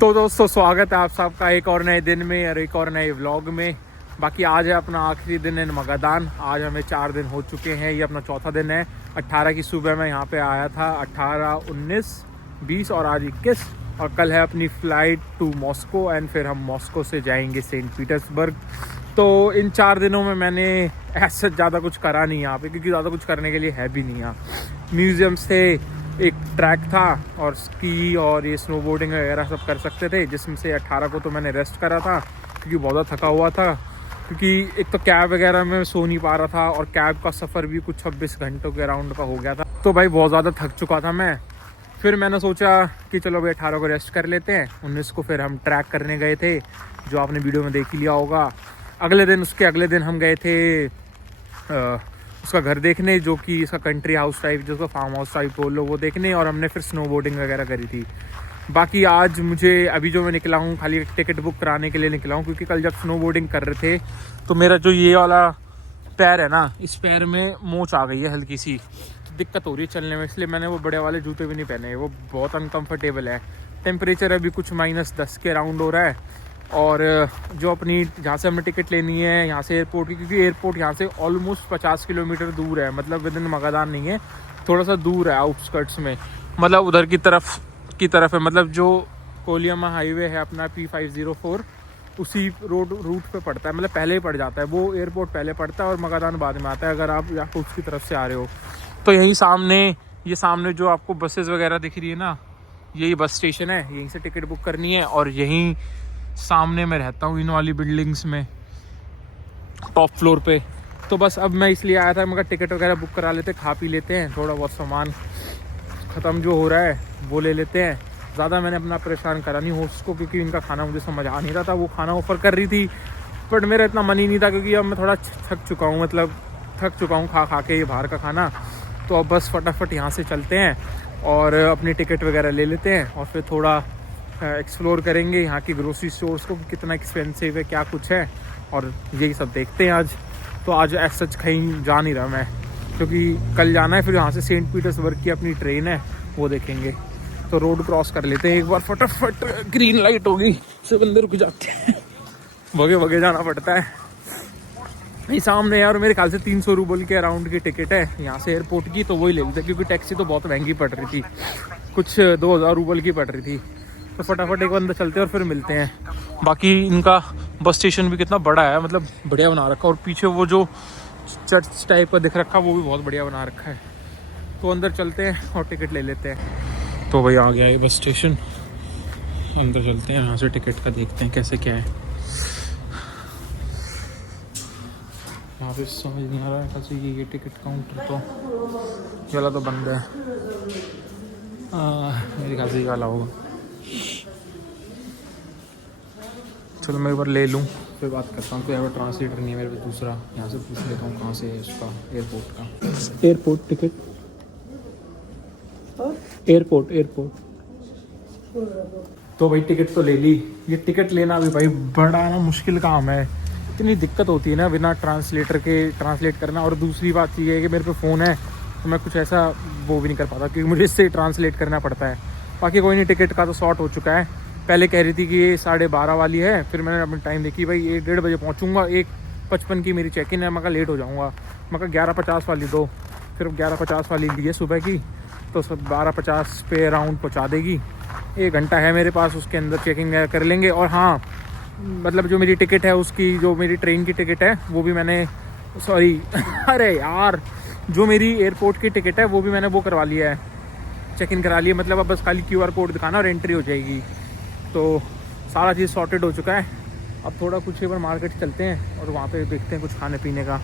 तो दोस्तों स्वागत है आप सबका एक और नए दिन में और एक और नए व्लॉग में। बाकी आज है अपना आखिरी दिन है मगादान। आज हमें 4 दिन हो चुके हैं, ये अपना चौथा दिन है। 18 की सुबह मैं यहाँ पे आया था, 18, 19, 20 और आज 21। और कल है अपनी फ़्लाइट टू मॉस्को एंड फिर हम मॉस्को से जाएंगे सेंट पीटर्सबर्ग। तो इन 4 दिनों में मैंने ऐसा ज़्यादा कुछ करा नहीं यहाँ पे, क्योंकि ज़्यादा कुछ करने के लिए है भी नहीं यहाँ। म्यूज़ियम्स थे, एक ट्रैक था और स्की और ये स्नोबोर्डिंग वगैरह सब कर सकते थे, जिसमें से 18 को तो मैंने रेस्ट करा था क्योंकि बहुत ज़्यादा थका हुआ था। क्योंकि एक तो कैब वगैरह में सो नहीं पा रहा था और कैब का सफ़र भी कुछ 26 घंटों के अराउंड का हो गया था, तो भाई बहुत ज़्यादा थक चुका था मैं। फिर मैंने सोचा कि चलो भाई 18 को रेस्ट कर लेते हैं। 19 को फिर हम ट्रैक करने गए थे, जो आपने वीडियो में देख ही लिया होगा। उसके अगले दिन हम गए थे उसका घर देखने, जो कि इसका कंट्री हाउस टाइप, जिसको फार्म हाउस टाइप बोल लो, वो देखने। और हमने फिर स्नो बोर्डिंग वगैरह करी थी। बाकी आज मुझे अभी जो मैं निकला हूँ, खाली एक टिकट बुक कराने के लिए निकला हूँ, क्योंकि कल जब स्नो बोर्डिंग कर रहे थे तो मेरा जो ये वाला पैर है ना, इस पैर में मोच आ गई है, हल्की सी दिक्कत हो रही है चलने में, इसलिए मैंने वो बड़े वाले जूते भी नहीं पहने। वो बहुत अनकम्फर्टेबल है। टेम्परेचर अभी कुछ -10 के अराउंड हो रहा है। और जो अपनी जहाँ से हमें टिकट लेनी है यहाँ से एयरपोर्ट की, क्योंकि एयरपोर्ट यहाँ से ऑलमोस्ट 50 किलोमीटर दूर है, मतलब विद इन मगादान नहीं है, थोड़ा सा दूर है आउटस्कर्ट्स में, मतलब उधर की तरफ है। मतलब जो कोलियामा हाईवे है अपना P504, उसी रूट पे पड़ता है, मतलब पहले ही पड़ जाता है। वो एयरपोर्ट पहले पड़ता है और मगादान बाद में आता है, अगर आप याकूत्स्क की तरफ से आ रहे हो। तो यहीं सामने जो आपको बसेस वगैरह दिख रही है ना, यही बस स्टेशन है, यहीं से टिकट बुक करनी है। और यहीं सामने मैं रहता हूँ, इन वाली बिल्डिंग्स में, टॉप फ्लोर पे। तो बस अब मैं इसलिए आया था, मगर टिकट वगैरह बुक करा लेते, खा पी लेते हैं, थोड़ा बहुत सामान ख़त्म जो हो रहा है वो ले लेते हैं। ज़्यादा मैंने अपना परेशान करा नहीं होस्ट को, क्योंकि इनका खाना मुझे समझ आ नहीं रहा था। वो खाना ऑफ़र कर रही थी, बट मेरा इतना मन ही नहीं था, क्योंकि अब मैं थोड़ा थक चुका हूँ खा के ये बाहर का खाना। तो अब बस फटाफट यहाँ से चलते हैं और अपनी टिकट वगैरह ले लेते हैं, और फिर थोड़ा एक्सप्लोर करेंगे यहाँ की ग्रोसरी स्टोर्स को, कितना एक्सपेंसिव है, क्या कुछ है, और यही सब देखते हैं आज। तो आज एज सच कहीं जा नहीं रहा मैं, क्योंकि कल जाना है। फिर यहाँ से सेंट पीटर्सबर्ग की अपनी ट्रेन है, वो देखेंगे। तो रोड क्रॉस कर लेते हैं एक बार फटाफट। ग्रीन लाइट होगी से बंदे रुक जाते हैं, भगे जाना पड़ता है। नहीं सामने यार, मेरे ख्याल से 300 रूबल के अराउंड की टिकट है यहाँ से एयरपोर्ट की, तो वही ले लेते, क्योंकि टैक्सी तो बहुत महंगी पड़ रही थी, कुछ 2000 रूबल की पड़ रही थी। तो फटाफट एक बंदा चलते हैं और फिर मिलते हैं। बाकी इनका बस स्टेशन भी कितना बड़ा है, मतलब बढ़िया बना रखा है। और पीछे वो जो चर्च टाइप का दिख रखा है, वो भी बहुत बढ़िया बना रखा है। तो अंदर चलते हैं और टिकट ले लेते हैं। तो भाई आ गया ये बस स्टेशन, अंदर चलते हैं, यहाँ से टिकट का देखते हैं कैसे क्या है। यहाँ पे समझ नहीं आ रहा है कैसे ये टिकट काउंटर तो वाला तो बंद है। मेरे ख्याल से ये वाला होगा। चलो मैं एक बार ले लूँ, फिर बात करता हूँ। कोई यहाँ पर ट्रांसलेटर नहीं है मेरे पे, दूसरा यहाँ से पूछ लेता हूँ कहाँ से है उसका एयरपोर्ट टिकट। एयरपोर्ट तो भाई टिकट तो ले ली। ये टिकट लेना भी भाई बड़ा ना मुश्किल काम है, इतनी दिक्कत होती है ना बिना ट्रांसलेटर के ट्रांसलेट करना। और दूसरी बात ये है कि मेरे पे फ़ोन है, तो मैं कुछ ऐसा वो भी नहीं कर पाता, क्योंकि मुझे इससे ट्रांसलेट करना पड़ता है। बाकी कोई नहीं, टिकट का तो सॉर्ट हो चुका है। पहले कह रही थी कि ये 12:30 वाली है, फिर मैंने अपनी टाइम देखी, भाई 1:30 बजे पहुँचूँगा, 1:55 की मेरी चेक इन है, मैं लेट हो जाऊँगा। मैं 11:50 वाली दो, फिर 11:50 वाली ली है सुबह की, तो 12:50 पे अराउंड पहुँचा देगी। 1 घंटा है मेरे पास, उसके अंदर चेकिंग कर लेंगे। और हाँ, मतलब जो मेरी टिकट है उसकी, जो मेरी ट्रेन की टिकट है वो भी मैंने अरे यार, जो मेरी एयरपोर्ट की टिकट है वो भी मैंने वो करवा लिया है, चेक इन करा लिया। मतलब अब बस खाली QR कोड दिखाना और एंट्री हो जाएगी। तो सारा चीज़ सॉर्टेड हो चुका है। अब थोड़ा कुछ एक बार मार्केट चलते हैं और वहाँ पे देखते हैं कुछ खाने पीने का।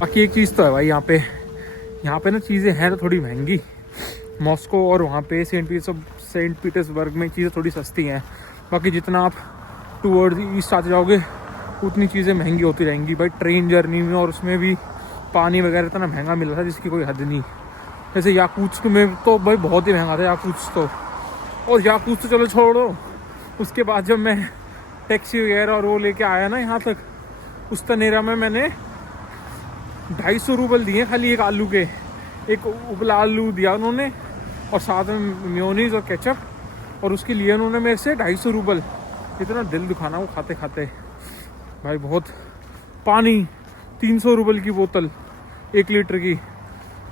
बाकी एक चीज़ तो है भाई, यहाँ पे ना चीज़ें हैं तो थोड़ी महंगी। मॉस्को और वहाँ पे सेंट पीटर्सबर्ग में चीज़ें थोड़ी सस्ती हैं। बाकी जितना आप टूवर्ड ईस्ट आते जाओगे उतनी चीज़ें महंगी होती रहेंगी भाई, ट्रेन जर्नी में। और उसमें भी पानी वगैरह इतना महंगा मिल रहा था जिसकी कोई हद नहीं। जैसे याकूत्स्क में तो भाई बहुत ही महंगा था याकूत्स्क तो। और याकूत्स्क तो चलो छोड़ो, उसके बाद जब मैं टैक्सी वगैरह और वो लेके आया ना यहाँ तक, उस तनेरा में मैंने 250 रूबल दिए खाली एक आलू के। एक उबला आलू दिया उन्होंने, और साथ में मेयोनीज और केचप, और उसके लिए उन्होंने मेरे से 250 रूबल, इतना दिल दुखाना वो खाते खाते भाई। बहुत पानी 300 रूबल की बोतल 1 लीटर की,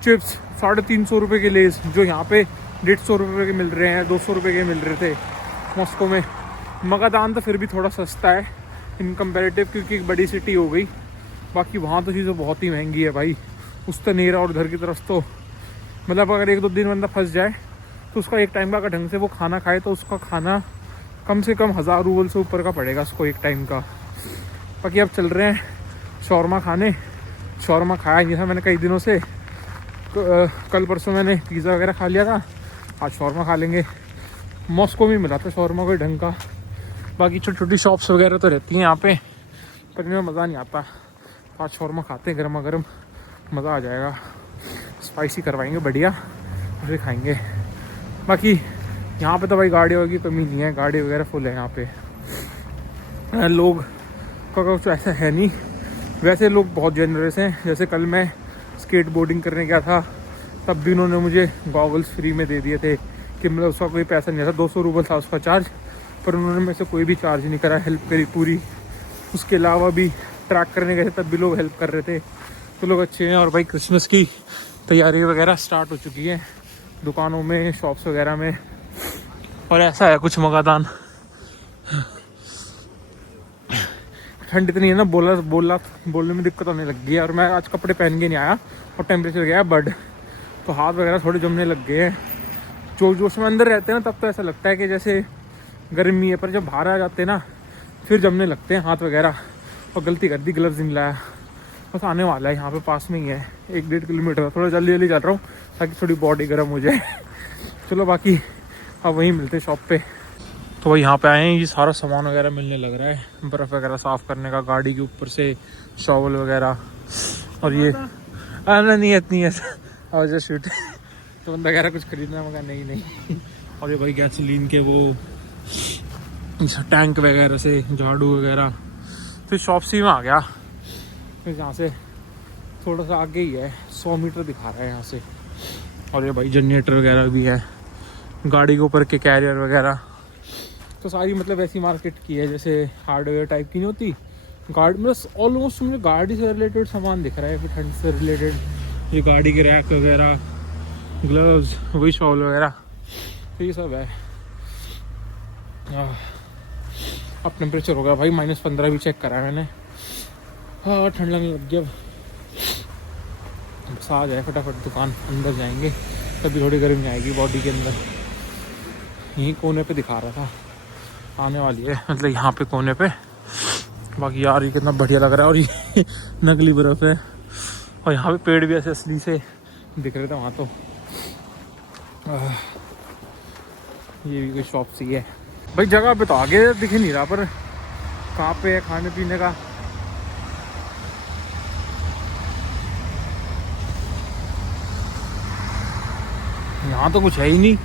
चिप्स 350 रुपये के लेस जो यहाँ पे 150 रुपये के मिल रहे हैं, 200 रुपये के मिल रहे थे मॉस्को में। मगादान तो फिर भी थोड़ा सस्ता है इन कंपेरेटिव, क्योंकि एक बड़ी सिटी हो गई। बाकी वहाँ तो चीज़ें बहुत ही महंगी है भाई। उस तनेरा और उधर की तरफ तो मतलब अगर 1-2 दिन बंदा फंस जाए तो उसका एक टाइम का अगर ढंग से वो खाना खाए तो उसका खाना कम से कम 1000 रूबल से ऊपर का पड़ेगा उसको एक टाइम का। बाकी अब चल रहे हैं शौरमा खाने। शौरमा खाया नहीं था मैंने कई दिनों से, कल परसों मैंने पिज़्ज़ा वगैरह खा लिया था, आज शौरमा खा लेंगे। मॉस्को में मिला था शौरमा कोई ढंग का। बाकी छोटी छोटी शॉप्स वगैरह तो रहती हैं यहाँ पे, पर इनमें मज़ा नहीं आता। आज शौरमा खाते हैं गर्मा गर्म, मज़ा आ जाएगा। स्पाइसी करवाएंगे बढ़िया, फिर खाएंगे। बाकी यहाँ पे तो भाई गाड़ियों की कमी नहीं है, गाड़ी वगैरह फुल है यहाँ पे। लोग का कुछ ऐसा है नहीं, वैसे लोग बहुत जनरस हैं। जैसे कल मैं स्केट बोर्डिंग करने गया था, तब भी उन्होंने मुझे गॉगल्स फ्री में दे दिए थे, कि मतलब उसका कोई पैसा नहीं था, 200 रूबल था उसका चार्ज, पर उन्होंने मेरे से कोई भी चार्ज नहीं करा, हेल्प करी पूरी। उसके अलावा भी ट्रैक करने गए थे तब भी लोग हेल्प कर रहे थे, तो लोग अच्छे हैं। और भाई क्रिसमस की तैयारी वगैरह स्टार्ट हो चुकी है दुकानों में, शॉप्स वगैरह में। और ऐसा है कुछ मगादान, ठंड इतनी है ना, बोलने में दिक्कत होने लग गई है। और मैं आज कपड़े पहन के नहीं आया और टेम्परेचर गया बड, तो हाथ वगैरह थोड़े जमने लग गए हैं। जोश में अंदर रहते हैं ना तब तो ऐसा लगता है कि जैसे गर्मी है, पर जब बाहर आ जाते हैं ना फिर जमने लगते हैं हाथ वगैरह। और गलती कर दी, ग्लव्स नहीं लाया। बस आने वाला है, यहाँ पे पास में ही है, 1-1.5 किलोमीटर। थोड़ा जल्दी जल्दी चल रहा हूँ ताकि थोड़ी बॉडी गर्म हो जाए। चलो बाकी अब वहीं मिलते शॉप पे। तो वही यहाँ पे आए हैं, ये सारा सामान वगैरह मिलने लग रहा है, बर्फ़ वगैरह साफ़ करने का, गाड़ी के ऊपर से शॉवल वगैरह। और ये नहीं है और जो शूट तो बंदा कह रहा कुछ खरीदना, मगर नहीं। और ये भाई गैसोलीन के वो टैंक वगैरह से, झाड़ू वगैरह। फिर शॉप सी में आ गया, फिर यहाँ से थोड़ा सा आगे ही है, 100 मीटर दिखा रहा है यहाँ से। और ये भाई जनरेटर वगैरह भी है, गाड़ी के ऊपर के कैरियर वगैरह। तो सारी मतलब ऐसी मार्केट की है जैसे हार्डवेयर टाइप की नहीं होती गाड़ी, मतलब ऑलमोस्ट मुझे गाड़ी से रिलेटेड सामान दिख रहा है, फिर ठंड से रिलेटेड ये गाड़ी के रैक वगैरह, ग्लव्स, वही शॉल वगैरह, तो ये सब है। अब टेम्परेचर हो गया भाई -15 भी चेक करा है मैंने। हाँ ठंड लगने लग गया। बस आ जाए फटाफट दुकान, अंदर जाएंगे तभी थोड़ी गर्मी आएगी बॉडी के अंदर। यहीं कोने पे दिखा रहा था, आने वाली है मतलब यहाँ पे कोने पे। बाकी यार ये कितना बढ़िया लग रहा है। और ये नकली बर्फ़ है, और यहाँ पे पेड़ भी ऐसे असली से दिख रहे थे वहाँ। तो ये भी कोई शॉप सी है भाई। जगह पे तो आगे दिख नहीं रहा, पर कहाँ पे है खाने पीने का। यहाँ तो कुछ है ही नहीं।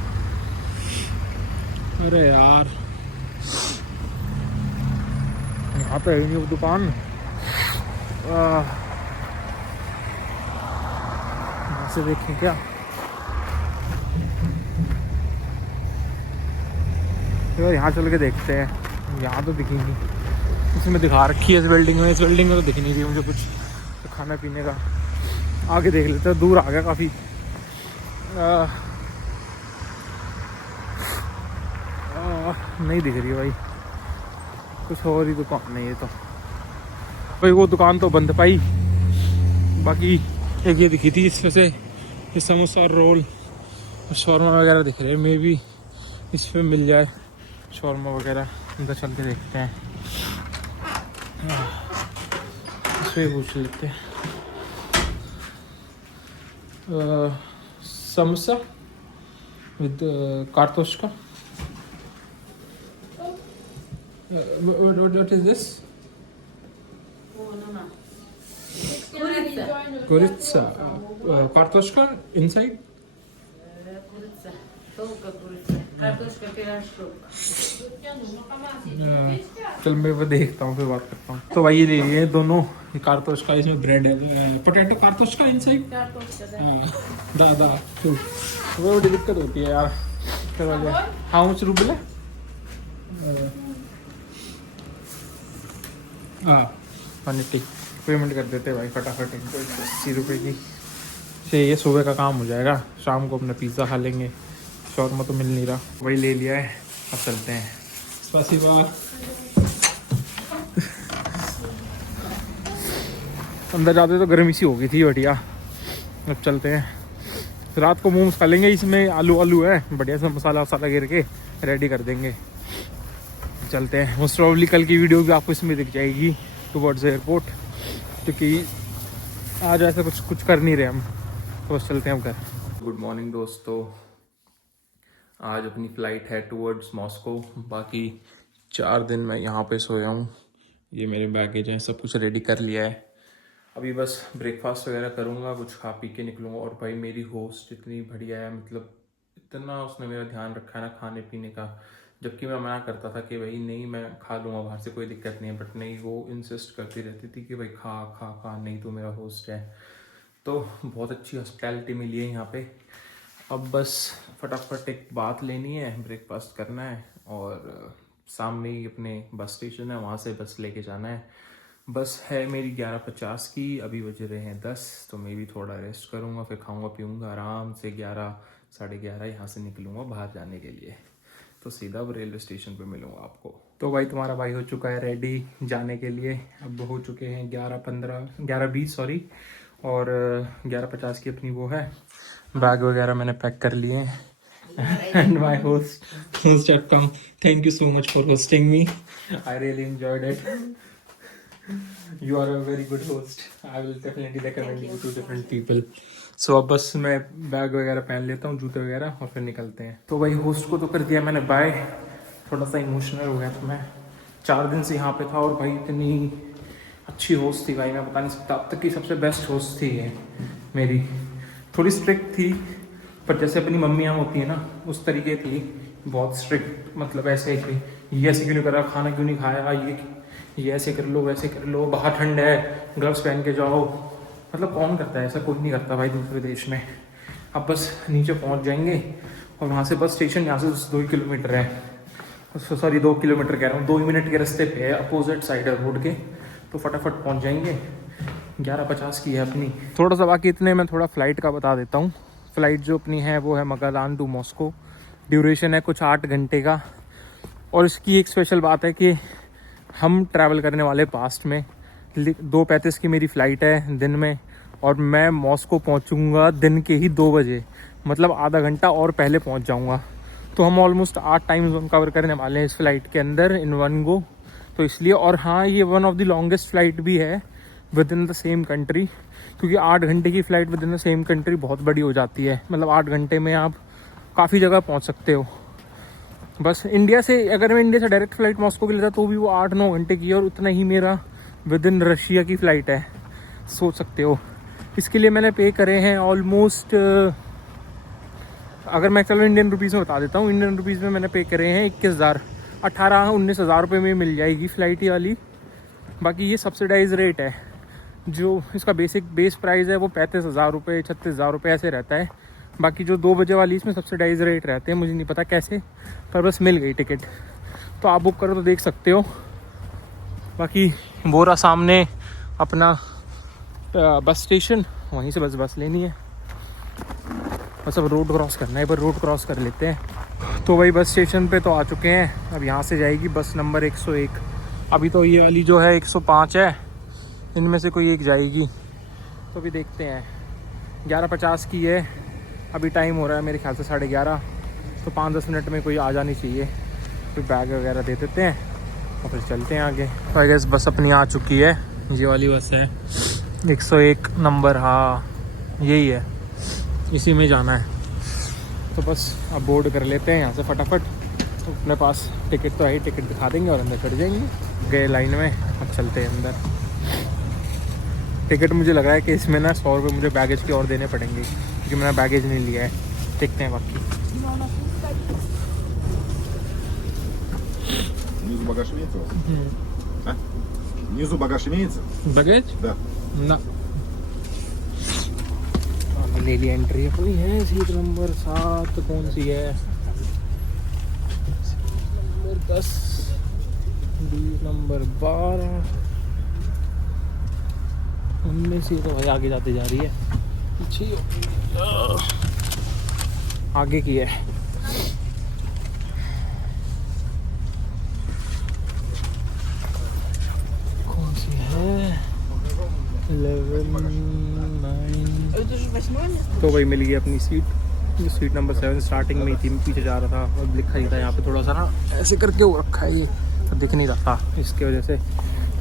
अरे यार यहाँ पे है ही नहीं वो दुकान। यहाँ से देखें क्या, तो यहाँ चल के देखते हैं। यहाँ तो दिखेंगी, इसमें दिखा रखी है इस बिल्डिंग में तो दिख नहीं रही मुझे कुछ तो खाने पीने का। आगे देख लेते हैं, दूर आ गया काफ़ी। नहीं दिख रही है भाई, कुछ और ही दुकान नहीं है तो भाई। वो दुकान तो बंद पाई। बाकी एक ये दिखी थी, इसमें से ये समोसा और रोल शौरमा वगैरह दिख रहे हैं, मे भी इस पर मिल जाए शौरमा वगैरह। अंदर चल के देखते हैं, इस पर पूछ लेते हैं। समोसा विद कार्तोश्का। What is this? Kuritsa. Kartoshka inside? Kuritsa. Толка курица. Картошка пирожок. चल मैं वो देखता हूँ फिर बात करता हूँ। तो भाई ये ले लिए दोनों, ये कार्तोश्का, इसमें ब्रेड है, पोटैटो कार्तोश्का इनसाइड। दादा तो वो बड़ी दिक्कत होती है यार, चलो ले हाउ मच रूबल है हाँ 180 पेमेंट कर देते भाई फटाफट इनको 180 रुपये की से ये सुबह का काम हो जाएगा शाम को अपना पिज़्ज़ा खा लेंगे शॉर्मा तो मिल नहीं रहा वही ले लिया है अब चलते हैं स्पासिबा अंदर जाते तो गर्मी सी हो गई थी बढ़िया अब चलते हैं रात को मोमोज खा लेंगे इसमें आलू है बढ़िया सा मसाला वसाला गिर के रेडी कर देंगे चलते हैं मोस्ट प्रॉब्ली कल की वीडियो भी आपको इसमें दिख जाएगी टुवर्ड्स एयरपोर्ट क्योंकि आज ऐसा कुछ कर नहीं रहे हम तो बस चलते हैं हम घर गुड मॉर्निंग दोस्तों आज अपनी फ़्लाइट है टुवर्ड्स मॉस्को बाकी 4 दिन मैं यहाँ पे सोया हूँ ये मेरे बैगेज हैं सब कुछ रेडी कर लिया है अभी बस ब्रेकफास्ट वगैरह करूँगा कुछ खा पी के निकलूँगा और भाई मेरी होस्ट इतनी बढ़िया है मतलब इतना उसने मेरा ध्यान रखा है ना खाने पीने का जबकि मैं मना करता था कि भाई नहीं मैं खा लूँगा बाहर से कोई दिक्कत नहीं है बट नहीं वो इंसिस्ट करती रहती थी कि भाई खा खा खा नहीं तो मेरा होस्ट है तो बहुत अच्छी हॉस्पिटैलिटी मिली है यहाँ पे अब बस फटाफट एक बात लेनी है ब्रेकफास्ट करना है और सामने ही अपने बस स्टेशन है वहाँ से बस लेके जाना है बस है मेरी 11:50 की अभी बज रहे हैं 10 तो मैं भी थोड़ा रेस्ट करूँगा फिर खाऊँगा पीऊँगा आराम से 11 साढ़े 11 यहाँ से निकलूँगा बाहर जाने के लिए तो सीधा अब रेलवे स्टेशन पे मिलूँगा आपको तो भाई तुम्हारा भाई हो चुका है रेडी जाने के लिए अब हो चुके हैं 11:20 सॉरी और 11:50 की अपनी वो है बैग वगैरह मैंने पैक कर लिए हैं and my host have come thank you so much for hosting me I really enjoyed it you are a very good host I will definitely recommend you to different people so अब बस मैं bag वगैरह पहन लेता हूँ जूते वगैरह और फिर निकलते हैं तो भाई होस्ट को तो कर दिया मैंने बाय थोड़ा सा इमोशनल हो गया था मैं 4 दिन से यहाँ पे था और भाई इतनी अच्छी होस्ट थी भाई मैं बता नहीं सकता अब तक की सबसे बेस्ट होस्ट थी ये मेरी थोड़ी स्ट्रिक्ट थी पर जैसे अपनी मम्मियाँ होती है ना उस तरीके थी बहुत स्ट्रिक्ट मतलब ऐसे कि ये ऐसे क्यों नहीं करा खाना क्यों नहीं खाया ये ऐसे कर लो वैसे कर लो बाहर ठंड है ग्लव्स पहन के जाओ मतलब कौन करता है ऐसा कोई नहीं करता भाई दूसरे देश में अब बस नीचे पहुंच जाएंगे और वहाँ से बस स्टेशन यहाँ से 2 किलोमीटर है सॉरी 2 किलोमीटर कह रहा हूँ 2 मिनट के रास्ते पे है अपोजिट साइड है रोड के तो फटाफट पहुँच जाएंगे 11:50 की है अपनी थोड़ा सा बाकी इतने मैं थोड़ा फ़्लाइट का बता देता हूँ फ़्लाइट जो अपनी है वो है मगादान टू मॉस्को ड्यूरेशन है कुछ 8 घंटे का और इसकी एक स्पेशल बात है कि हम ट्रैवल करने वाले पास्ट में 2:35 की मेरी फ़्लाइट है दिन में और मैं मॉस्को पहुंचूंगा दिन के ही 2 बजे मतलब आधा घंटा और पहले पहुंच जाऊंगा तो हम ऑलमोस्ट 8 टाइम जोन कवर करने वाले हैं इस फ्लाइट के अंदर इन वन गो तो इसलिए और हाँ ये one of the longest flight भी है with in the same country क्योंकि 8 घंटे की flight with in the same country बहुत बड़ी हो जाती है मतलब 8 घंटे में आप काफ़ी जगह पहुँच सकते हो बस इंडिया से अगर मैं इंडिया से डायरेक्ट फ़्लाइट मॉस्को की लेता तो भी वो 8-9 घंटे की और उतना ही मेरा विद इन रशिया की फ़्लाइट है सोच सकते हो इसके लिए मैंने पे करे हैं ऑलमोस्ट अगर मैं चलो इंडियन रुपीज़ में बता देता हूँ इंडियन रुपीज़ में मैंने पे करे हैं 18-19 रुपये में मिल जाएगी फ़्लाइट वाली बाकी ये सब्सिडाइज रेट है जो इसका बेस प्राइस है वो 35,000 रुपये 36,000 रुपये ऐसे रहता है बाकी जो 2 बजे वाली इसमें सब्सिडाइज रेट रहते हैं मुझे नहीं पता कैसे पर बस मिल गई टिकट तो आप बुक करो तो देख सकते हो बाकी वो रहा सामने अपना बस स्टेशन वहीं से बस लेनी है बस अब रोड क्रॉस करना है पर रोड क्रॉस कर लेते हैं तो वही बस स्टेशन पे तो आ चुके हैं अब यहाँ से जाएगी बस नंबर 101 अभी तो ये वाली जो है 105 है इनमें से कोई एक जाएगी तो अभी देखते हैं 11:50 की है अभी टाइम हो रहा है मेरे ख्याल से 11:30 तो 5-10 मिनट में कोई आ जानी चाहिए फिर बैग वगैरह दे देते हैं और फिर चलते हैं आगे तो आई गेस बस अपनी आ चुकी है ये वाली बस है 101 नंबर हाँ यही है इसी में जाना है तो बस अब बोर्ड कर लेते हैं यहाँ से फटाफट तो अपने पास टिकट तो है ही टिकट दिखा देंगे और अंदर चढ़ जाएंगे गए लाइन में अब चलते हैं अंदर टिकट मुझे लग रहा है कि इसमें ना 100 रुपये मुझे बैगेज की और देने पड़ेंगे क्योंकि मैंने बैगेज नहीं लिया है देखते हैं बाकी Внизу багаж имеется у вас? А? Внизу багаж имеется? बैगेज Да. ना ले लिया एंट्री अपनी है सीट नंबर 7 कौन सी है 10, B नंबर 12, 19। ये तो भाई आगे जाते जा रही है, पीछे ही हो गई। आगे की है। कौन सी है? 11, 9। तो भाई मिल गई अपनी सीट। सीट नंबर 7 स्टार्टिंग में ही थी, मैं पीछे जा रहा था और लिखा ही था यहाँ पे थोड़ा सा ना ऐसे करके वो रखा है, ये तो दिख नहीं रहा था इसकी वजह से।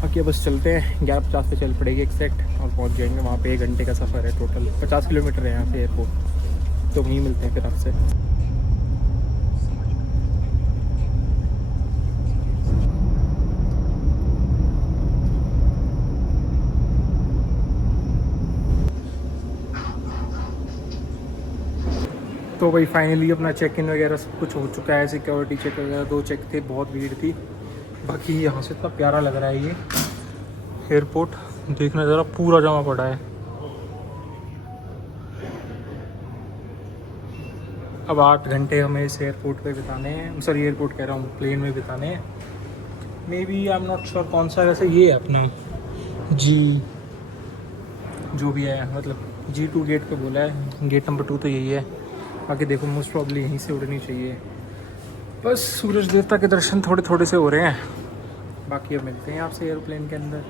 बाकी बस चलते हैं, 11:50 पे चल पड़ेगी एक्सैक्ट और पहुँच जाएंगे वहाँ पे। 1 घंटे का सफ़र है टोटल, 50 किलोमीटर है यहाँ से एयरपोर्ट। तो वहीं मिलते हैं फिर आपसे। तो भाई फाइनली अपना चेक इन वगैरह सब कुछ हो चुका है। सिक्योरिटी चेक वगैरह 2 चेक थे, बहुत भीड़ थी। बाकी यहाँ से इतना प्यारा लग रहा है ये एयरपोर्ट, देखना ज़रा पूरा जमा पड़ा है। अब 8 घंटे हमें इस एयरपोर्ट पे बिताने हैं, सॉरी एयरपोर्ट कह रहा हूँ, प्लेन में बिताने हैं। Maybe I am not sure कौन सा, वैसे ये है अपना जी जो भी है, मतलब G2 गेट पे बोला है, गेट नंबर 2 तो यही है। बाकी देखो मोस्ट प्रॉब्ली यहीं से उड़नी चाहिए। बस सूरज देवता के दर्शन थोड़े थोड़े से हो रहे हैं। बाकी अब मिलते हैं आपसे एयरप्लेन के अंदर।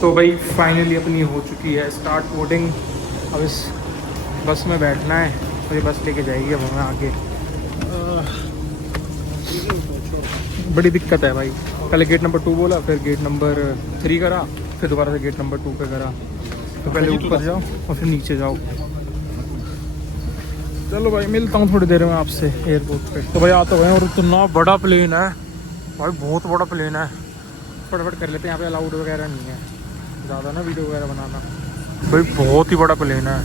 तो भाई फाइनली अपनी हो चुकी है स्टार्ट बोर्डिंग। अब इस बस में बैठना है और ये बस लेके जाएगी अब हमें आगे। बड़ी दिक्कत है भाई, पहले गेट नंबर 2 बोला, फिर गेट नंबर 3 करा, फिर दोबारा से गेट नंबर 2 पे करा। तो पहले ऊपर जाओ और फिर नीचे जाओ। चलो भाई मिलता हूँ थोड़ी देर में आपसे एयरपोर्ट पे। तो भाई आता हुआ है और इतना बड़ा प्लेन है भाई, बहुत बड़ा प्लेन है। फटाफट कर लेते हैं, यहाँ पे अलाउड वगैरह नहीं है ज़्यादा ना वीडियो वगैरह बनाना। भाई बहुत ही बड़ा प्लेन है,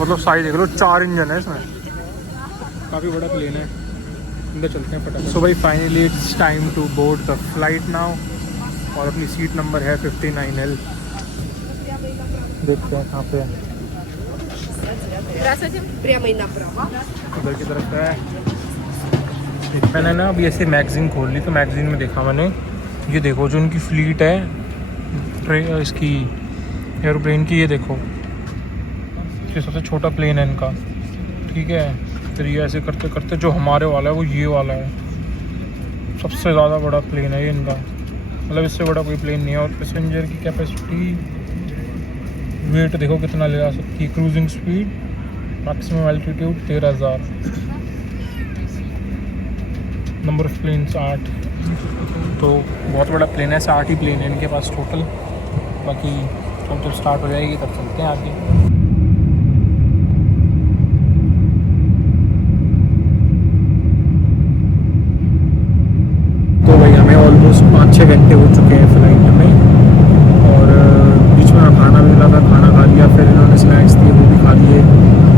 मतलब साइज देख लो, 4 इंजन है इसमें, काफ़ी बड़ा प्लेन है। अंदर चलते हैं फटाफट। सो भाई finally it's time to board the flight now. और अपनी सीट नंबर है 59L। देखते हैं कहाँ पे है। उधर की तरफ है। मैंने ना अभी ऐसे मैगजीन खोल ली, तो मैगजीन में देखा मैंने, ये देखो जो उनकी फ्लीट है इसकी एयरप्लेन की, ये देखो ये सबसे छोटा प्लेन है इनका, ठीक है। फिर ये ऐसे करते करते जो हमारे वाला है वो ये वाला है, सबसे ज़्यादा बड़ा प्लेन है ये इनका, मतलब इससे बड़ा कोई प्लेन नहीं है। और पैसेंजर की कैपेसिटी, वेट देखो कितना ले जा सकती है। Cruising speed, maximum altitude 13,000, number of planes 8। तो बहुत बड़ा प्लेन है, 8 ही प्लेन है इनके पास टोटल। बाकी जब स्टार्ट हो जाएगी तब चलते हैं आगे। तो भाई हमें ऑलमोस्ट 5-6 घंटे हो चुके हैं फ्लाइट में, और बीच में खाना भी मिला था, खाना खा लिया, फिर इन्होंने स्नैक्स दिए वो भी खा लिए।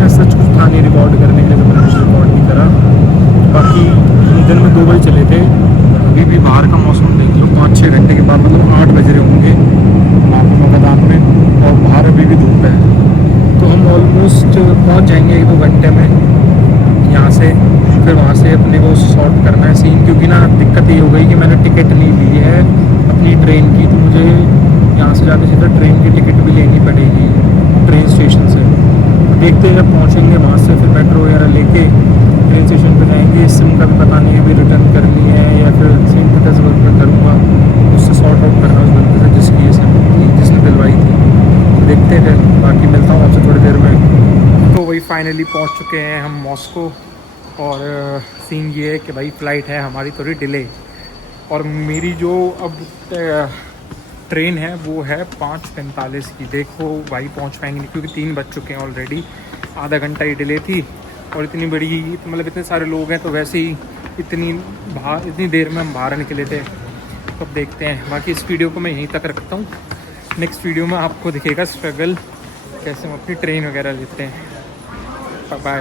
ऐसा कुछ था नहीं रिकॉर्ड करने के लिए, तो मैंने कुछ रिकॉर्ड नहीं करा। बाकी दिन में 2 बजे चले थे, अभी भी बाहर का मौसम देख लो, 5-6 घंटे के बाद, मतलब 8 बज रहे होंगे वहाँ पर मगदान में, और बाहर अभी भी धूप है। तो हम ऑलमोस्ट पहुँच जाएंगे 1-2 घंटे में यहाँ से। फिर वहाँ से अपने को सॉर्ट करना है सीन, क्योंकि ना दिक्कत ये हो गई कि मैंने टिकट नहीं ली है अपनी ट्रेन की, तो मुझे यहाँ से जाके सीधा ट्रेन की टिकट भी लेनी पड़ेगी ट्रेन स्टेशन से। देखते हैं जब पहुँचेंगे वहाँ से, फिर मेट्रो वगैरह लेके ट्रेन स्टेशन पर जाएंगे। सिम का भी पता नहीं है, भी रिटर्न करनी है या फिर सेंट पीटर्सबर्ग में करूँगा, उससे सॉर्ट आउट करना उस बंदे से जिसकी ये सिम थी, जिसने दिलवाई थी। तो देखते हैं, बाकी मिलता हूँ आपसे थोड़ी देर में। तो वही फाइनली पहुँच चुके हैं हम मॉस्को, और सीन ये है कि भाई फ़्लाइट है हमारी थोड़ी डिले, और मेरी जो अब ट्रेन है वो है 5:45 की। देखो भाई पहुंच पाएंगे नहीं, क्योंकि 3 बज चुके हैं ऑलरेडी, आधा घंटा ही डिले थी। और इतनी बड़ी, मतलब इतने सारे लोग हैं, तो वैसे ही इतनी देर में हम बाहर निकले थे। तो अब देखते हैं, बाकी इस वीडियो को मैं यहीं तक रखता हूँ। नेक्स्ट वीडियो में आपको दिखेगा स्ट्रगल, कैसे हम अपनी ट्रेन वगैरह लेते हैं। बाय।